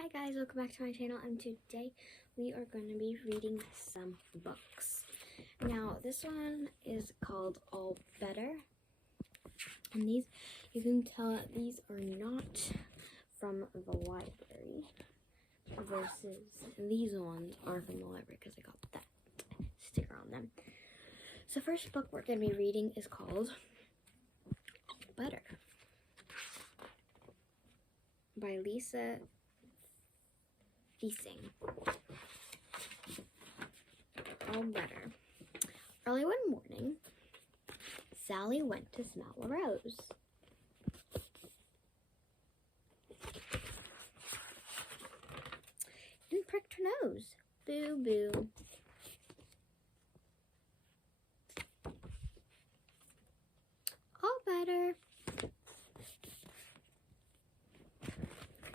Hi guys, welcome back to my channel, and today we are going to be reading some books. Now this one is called All Better, and these, you can tell that these are not from the library versus these ones are from the library because I got that sticker on them. So first book we're going to be reading is called All Better by Lisa Feasing. All better. Early one morning, Sally went to smell a rose. And pricked her nose. Boo boo. All better.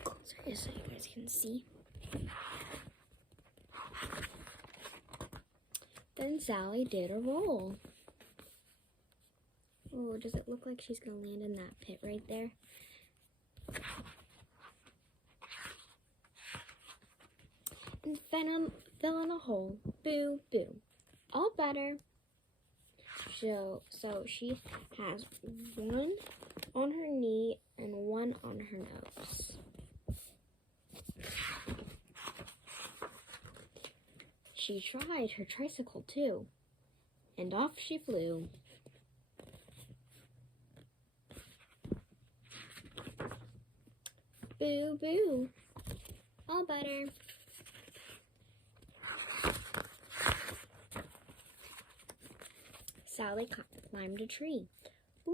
Closer so you guys can see. Then Sally did a roll. Oh, does it look like she's going to land in that pit right there? And fell in a hole. Boo, boo. All better. So she has one on her knee and one on her nose. She tried her tricycle too, and off she flew. Boo boo, all better. Sally climbed a tree. Whee!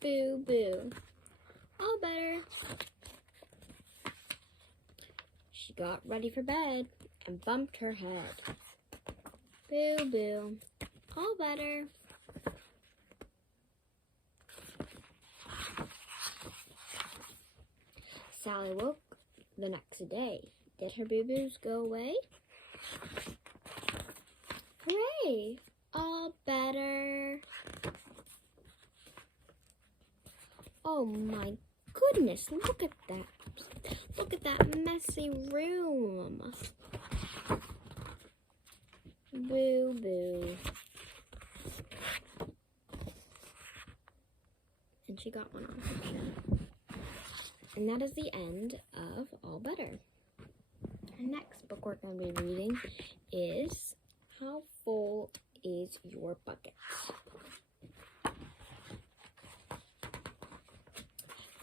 Boo boo, all better. She got ready for bed and bumped her head. Boo boo, all better. Sally woke the next day. Did her boo-boos go away? Hooray! All better. Oh my goodness, look at that. Look at that messy room. Boo boo. And she got one on her picture. And that is the end of All Better. The next book we're going to be reading is How Full Is Your Bucket?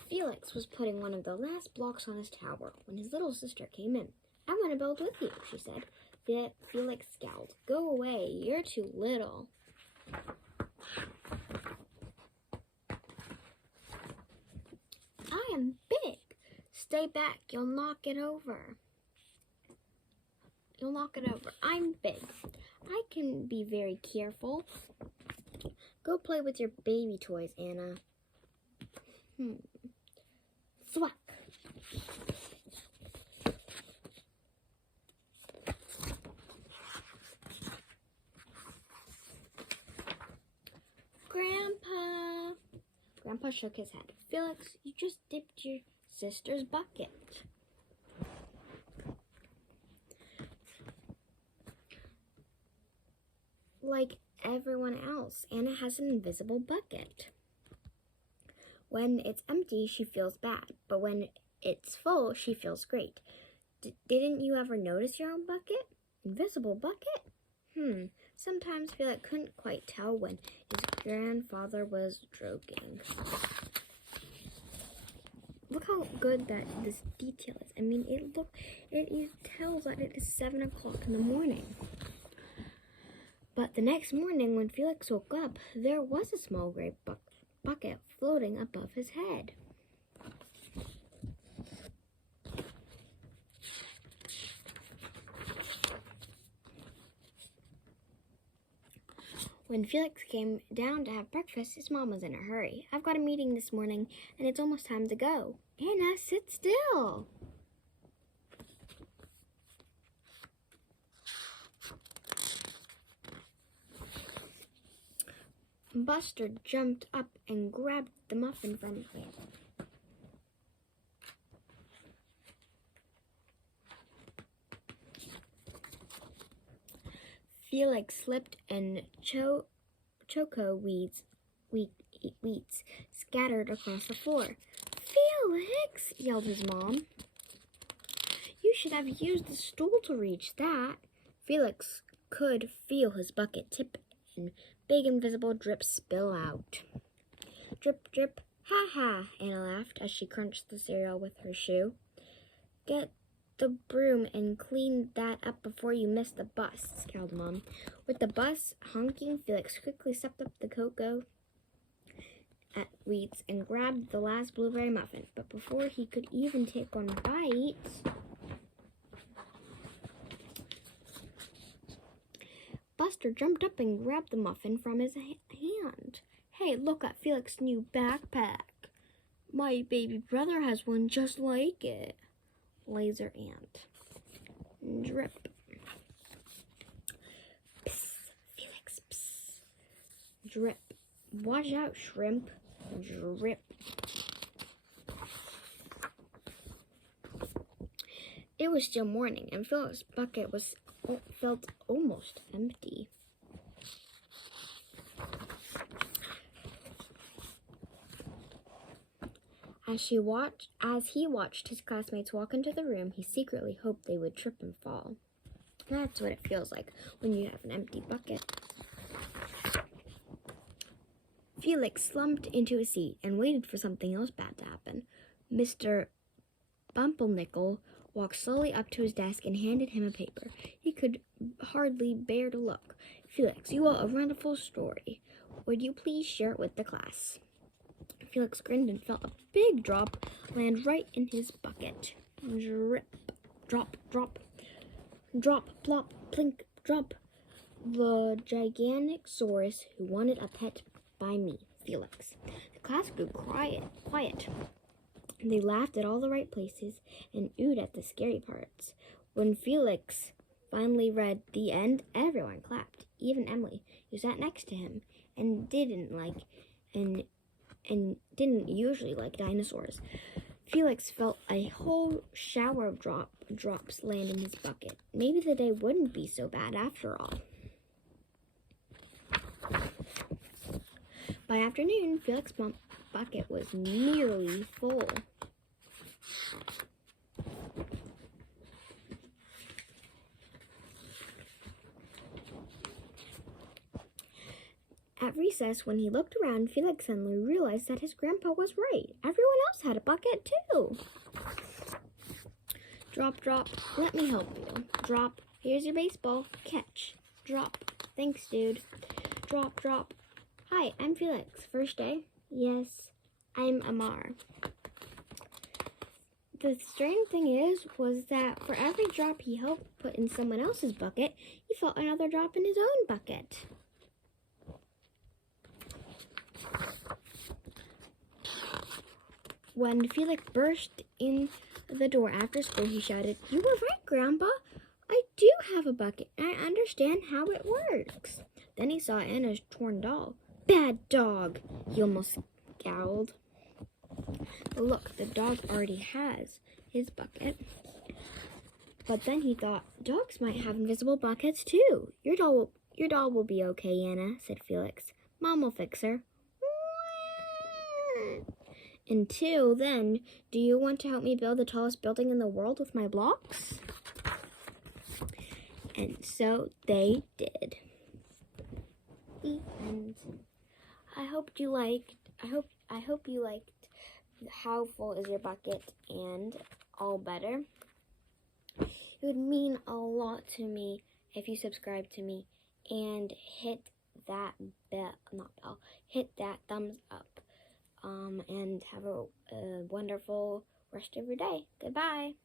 Felix was putting one of the last blocks on his tower when his little sister came in. I want to build with you, she said. Felix scowled. Go away, you're too little. I am big. Stay back, you'll knock it over. You'll knock it over. I'm big. I can be very careful. Go play with your baby toys, Anna. Thwack. Grandpa shook his head. Felix, you just dipped your sister's bucket. Like everyone else, Anna has an invisible bucket. When it's empty, she feels bad, but when it's full, she feels great. Didn't you ever notice your own bucket? Invisible bucket? Sometimes Felix couldn't quite tell when his grandfather was joking. Look how good that this detail is. I mean, it tells that it is 7 o'clock in the morning. But the next morning, when Felix woke up, there was a small gray bucket floating above his head. When Felix came down to have breakfast, his mom was in a hurry. I've got a meeting this morning, and it's almost time to go. Anna, sit still. Buster jumped up and grabbed the muffin from him. Felix slipped and choco weeds scattered across the floor. Felix, yelled his mom. You should have used the stool to reach that. Felix could feel his bucket tip and big invisible drips spill out. Drip, drip, ha ha, Anna laughed as she crunched the cereal with her shoe. Get the broom and clean that up before you miss the bus, scowled Mom. With the bus honking, Felix quickly stepped up the cocoa at Weeds and grabbed the last blueberry muffin. But before he could even take one bite, Buster jumped up and grabbed the muffin from his hand. Hey, look at Felix's new backpack. My baby brother has one just like it. Laser ant. Drip. Psst, Felix, psst. Drip. Watch out, shrimp. Drip. It was still morning, and Felix's bucket felt almost empty. As he watched his classmates walk into the room, he secretly hoped they would trip and fall. That's what it feels like when you have an empty bucket. Felix slumped into a seat and waited for something else bad to happen. Mr. Bumpernickel walked slowly up to his desk and handed him a paper. He could hardly bear to look. Felix, you are a wonderful story. Would you please share it with the class? Felix grinned and felt a big drop land right in his bucket. Drip, drop, drop, drop, plop, plink, drop. The Giganosaurus who wanted a pet by me, Felix. The class grew quiet. They laughed at all the right places and oohed at the scary parts. When Felix finally read the end, everyone clapped, even Emily, who sat next to him and didn't usually like dinosaurs. Felix felt a whole shower of drops land in his bucket. Maybe the day wouldn't be so bad after all. By afternoon, Felix's bucket was nearly full. At recess, when he looked around, Felix suddenly realized that his grandpa was right. Everyone else had a bucket, too. Drop, drop. Let me help you. Drop. Here's your baseball. Catch. Drop. Thanks, dude. Drop, drop. Hi, I'm Felix. First day? Yes, I'm Amar. The strange thing was that for every drop he helped put in someone else's bucket, he felt another drop in his own bucket. When Felix burst in the door after school, he shouted, "You were right, Grandpa. I do have a bucket, and I understand how it works." Then he saw Anna's torn doll. "Bad dog," he almost scowled. But look, the dog already has his bucket. But then he thought, dogs might have invisible buckets too. Your doll will be okay, Anna," said Felix. "Mom will fix her." Until then, do you want to help me build the tallest building in the world with my blocks? And so they did. The end. I hope you liked How Full Is Your Bucket and All Better. It would mean a lot to me if you subscribe to me and hit that thumbs up. And have a wonderful rest of your day. Goodbye.